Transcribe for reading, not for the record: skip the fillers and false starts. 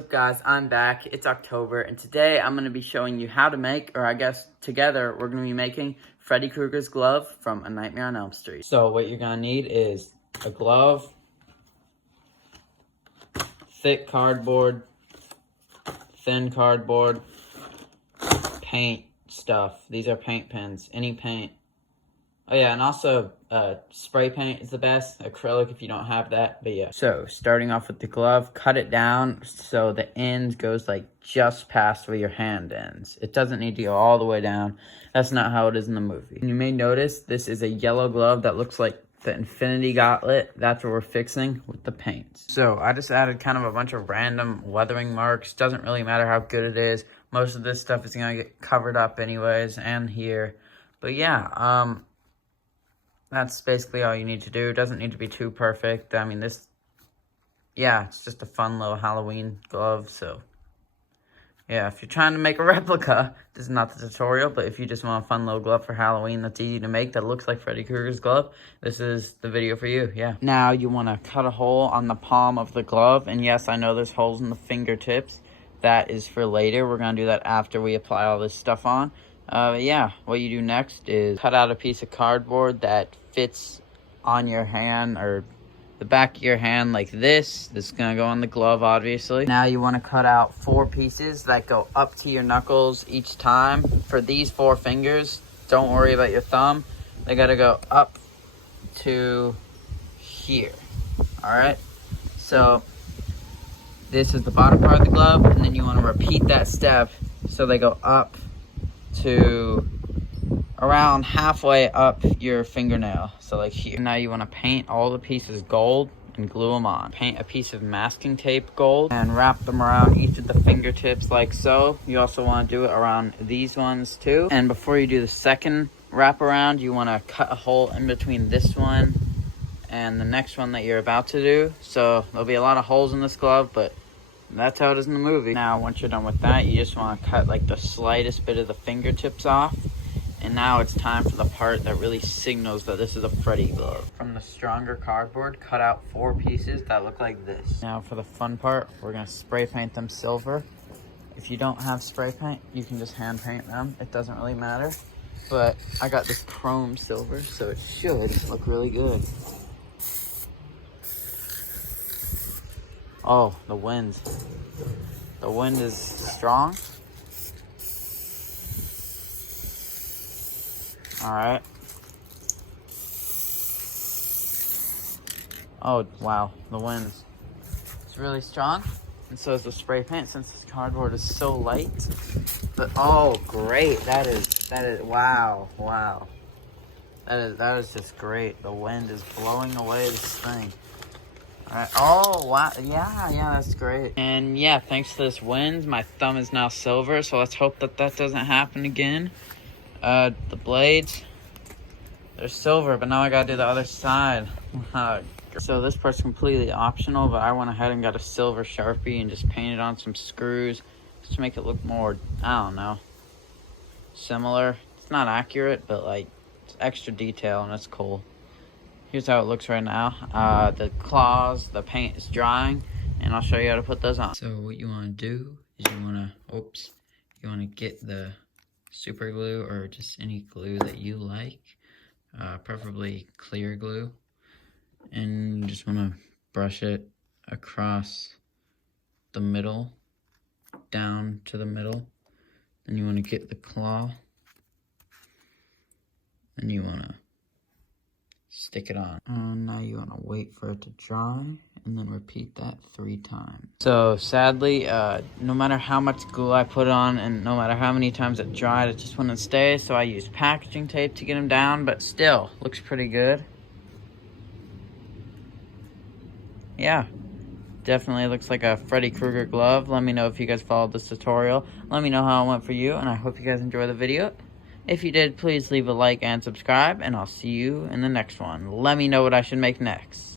up, guys? I'm back. It's October, and today I'm going to be showing you how to make, or I guess together we're going to be making Freddy Krueger's Glove from A Nightmare on Elm Street. So what you're going to need is a glove, thick cardboard, thin cardboard, paint stuff. These are paint pens, any paint. Oh yeah, and also spray paint is the best. Acrylic if you don't have that, but yeah. So starting off with the glove, cut it down so the end goes like just past where your hand ends. It doesn't need to go all the way down. That's not how it is in the movie. And you may notice this is a yellow glove that looks like the Infinity Gauntlet. That's what we're fixing with the paints. So I just added kind of a bunch of random weathering marks. Doesn't really matter how good it is. Most of this stuff is gonna get covered up anyways, and here. But yeah, that's basically all you need to do. It doesn't need to be too perfect. I mean, yeah, it's just a fun little Halloween glove. So, yeah, if you're trying to make a replica, this is not the tutorial, but if you just want a fun little glove for Halloween that's easy to make, that looks like Freddy Krueger's glove, this is the video for you, yeah. Now, you want to cut a hole on the palm of the glove, and yes, I know there's holes in the fingertips. That is for later. We're going to do that after we apply all this stuff on. Yeah, what you do next is cut out a piece of cardboard that fits on your hand or the back of your hand like this. This is going to go on the glove, obviously. Now you want to cut out 4 pieces that go up to your knuckles each time. For these 4 fingers, don't worry about your thumb. They got to go up to here. Alright? So this is the bottom part of the glove, and then you want to repeat that step so they go up to around halfway up your fingernail, so like here. Now you want to paint all the pieces gold and glue them on. Paint a piece of masking tape gold and wrap them around each of the fingertips like so. You also want to do it around these ones too. And before you do the second wrap around, you want to cut a hole in between this one and the next one that you're about to do. So there'll be a lot of holes in this glove, but that's how it is in the movie. Now, once you're done with that, you just want to cut like the slightest bit of the fingertips off. And now it's time for the part that really signals that this is a Freddy glove. From the stronger cardboard, cut out 4 pieces that look like this. Now for the fun part, we're going to spray paint them silver. If you don't have spray paint, you can just hand paint them. It doesn't really matter. But I got this chrome silver, so it should look really good. Oh, the wind. The wind is strong. Alright. Oh, wow. The wind is really strong. And so is the spray paint, since this cardboard is so light. But, oh, great. That is, wow. That is just great. The wind is blowing away this thing. Alright, oh, wow, yeah, that's great. And yeah, thanks to this wind, my thumb is now silver, so let's hope that that doesn't happen again. The blades, they're silver, but now I gotta do the other side. So this part's completely optional, but I went ahead and got a silver Sharpie and just painted on some screws just to make it look more, I don't know, similar. It's not accurate, but like, it's extra detail and it's cool. Here's how it looks right now. The claws, the paint is drying, and I'll show you how to put those on. So what you want to do is you want to get the super glue or just any glue that you like, preferably clear glue, and you just want to brush it across the middle, down to the middle. Then you want to get the claw, and you want to stick it on. And now you want to wait for it to dry, and then repeat that 3 times. So sadly, no matter how much glue I put on, and no matter how many times it dried, it just wouldn't stay. So I used packaging tape to get them down, but still, looks pretty good. Yeah, definitely looks like a Freddy Krueger glove. Let me know if you guys followed this tutorial. Let me know how it went for you, and I hope you guys enjoy the video. If you did, please leave a like and subscribe, and I'll see you in the next one. Let me know what I should make next.